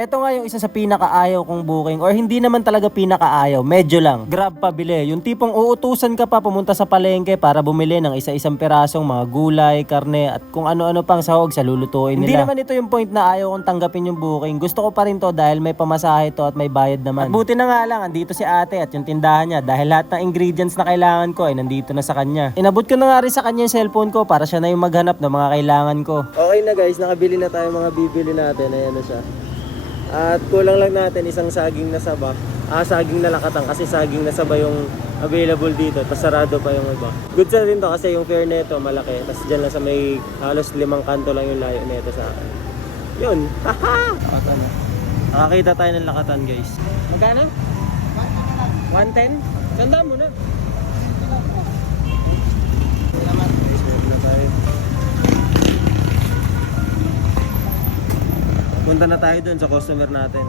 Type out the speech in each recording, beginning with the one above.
Ito nga yung isa sa pinakaayaw kong booking, or hindi naman talaga pinakaayaw, medyo lang. Grab pabili, yung tipong uutusan ka pa pumunta sa palengke para bumili ng isa-isang pirasong mga gulay, karne at kung ano-ano pang sahog sa lulutuin nila. Hindi naman ito yung point na ayaw kong tanggapin yung booking. Gusto ko pa rin to dahil may pamasahe to at may bayad naman. At buti na nga lang, andito si ate at yung tindahan niya dahil lahat ng ingredients na kailangan ko ay nandito na sa kanya. Inabot ko na nga rin sa kanya yung cellphone ko para siya na yung maghanap ng mga kailangan ko. Okay na guys, nakabili na tayo mga bibili natin. Ayan na siya. At kulang lang natin isang saging na saba. Saging na lakatan kasi saging na saba yung available dito. Tapos sarado pa yung iba. Good sa rin to kasi yung fare nito malaki. Tapos dyan lang sa may halos 5 kanto lang yung layo nito sa akin. Yun. Haha! Lakatan na. Nakakita tayo ng lakatan guys. Magkano? 110? Ganda mo na. Salamat. Guys, na tayo. Punta na tayo dun sa customer natin.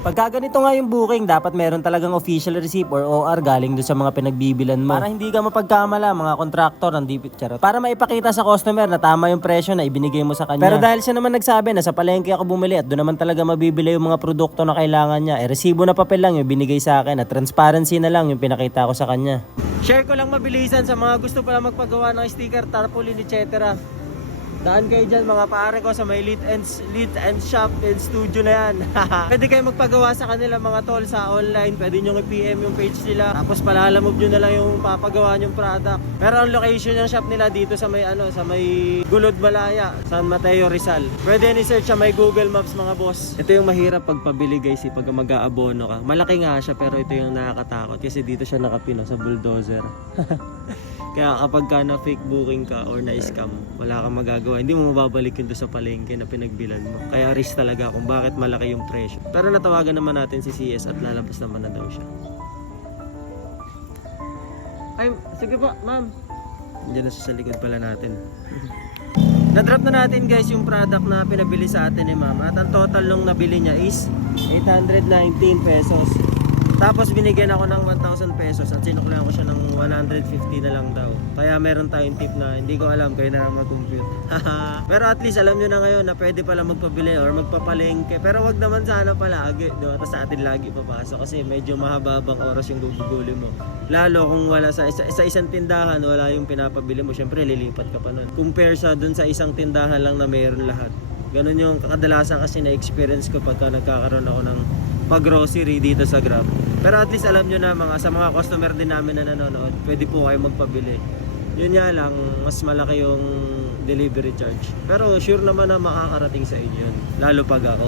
Pagka ganito nga yung booking, dapat meron talagang official receipt or OR galing doon sa mga pinagbibilan mo. Para hindi ka mapagkamala mga kontraktor ng DP charot. Para maipakita sa customer na tama yung presyo na ibinigay mo sa kanya. Pero dahil siya naman nagsabi na sa palengke ako bumili at doon naman talaga mabibili yung mga produkto na kailangan niya, resibo na papel lang yung binigay sa akin at transparency na lang yung pinakita ko sa kanya. Share ko lang mabilisan sa mga gusto pala magpagawa ng sticker, tarpaulin, etc. Daan kayo dyan mga pare ko sa may Lit and Shop and Studio na yan. Pwede kayo magpagawa sa kanila mga tol sa online. Pwede nyo i-PM yung page nila. Tapos palalamove nyo na lang yung papagawa nyong product. Pero ang location ng shop nila dito sa may sa may Gulod Malaya, San Mateo, Rizal. Pwede yan i-search sa may Google Maps mga boss. Ito yung mahirap pagpabili guys pag mag-aabono ka. Malaki nga siya pero ito yung nakakatakot kasi dito siya nakapino sa bulldozer. Kaya kapag ka na fake booking ka or na-scam, wala kang magagawa. Hindi mo mababalik yun doon sa palengke na pinagbilan mo. Kaya risk talaga kung bakit malaki yung presyo. Pero natawagan naman natin si CS at lalabas naman na daw siya. Ay, sige po, ma'am. Diyan na siya sa likod pala natin. Na-drop na natin guys yung product na pinabili sa atin ni ma'am. At ang total nung nabili niya is 819 pesos. Tapos binigyan ako ng 1,000 pesos at sinuklaan ko siya ng 150 na lang daw. Kaya meron tayong tip na hindi ko alam, kayo na mag-compute. Pero at least alam nyo na ngayon na pwede pala magpabili or magpapalengke. Pero wag naman sana palagi, no? Tapos sa atin lagi papasok kasi medyo mahababang oras yung gugugulin mo. Lalo kung wala sa isang tindahan, wala yung pinapabili mo, syempre lilipat ka pa nun. Compare sa dun sa isang tindahan lang na mayroon lahat. Ganun yung kadalasan kasi na-experience ko pagka nagkakaroon ako ng pag-grocery dito sa Grab. Pero at least alam nyo na sa mga customer din namin na nanonood, pwede po kayo magpabili. Yun nga lang, mas malaki yung delivery charge. Pero sure naman na makakarating sa inyo yun. Lalo pag ako.